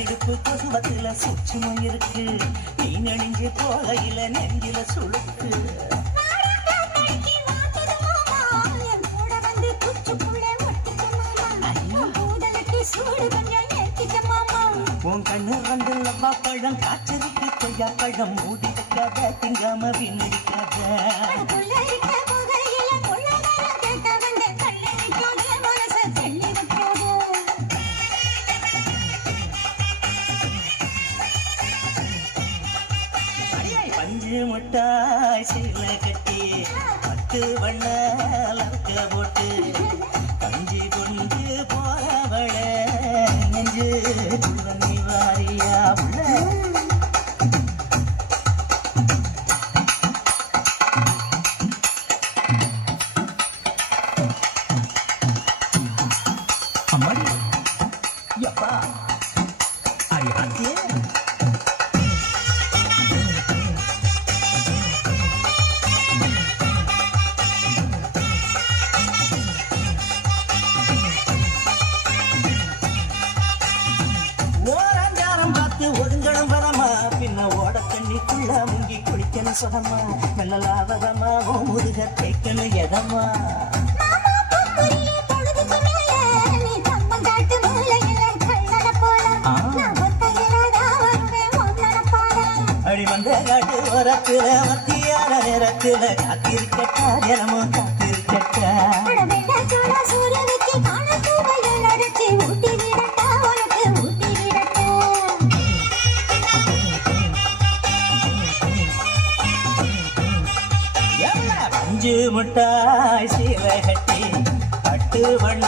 இடுப்பு கொசுவத்துல சுச்சுமும் இருக்கு நீ நெணிஞ்சு போகையில நெஞ்சில சுழுக்கு உன் கண்ணு வந்து லவ்வா பழம் காய்ச்சலுக்கு கொய்யா பழம் மூடி வைக்காத திங்காம வீணடிக்காத பஞ்சு முட்டாய் சீல கட்டி பட்டு வண்ண லக்க போட்டு பஞ்சு கொண்டு போறவள நெஞ்சு துவங்கி வாரியா உள்ள அம்மாடி யப்பா அடி ஆத்தியே ஒதுங்கணும் வரமா பின்ன ஓட தண்ணிக்குள்ள முங்கி குளிக்கணும் சொதமா நல்ல லாபகமா முதுக தேய்க்கணும் எதமா அடி வந்த காட்டு ஓரத்துல மத்தியான நேரத்துல காத்திருக்கட்டா தினமும் காத்திருக்கட்டா பஞ்சு முட்டாய் சீலை கட்டி பட்டு வண்ண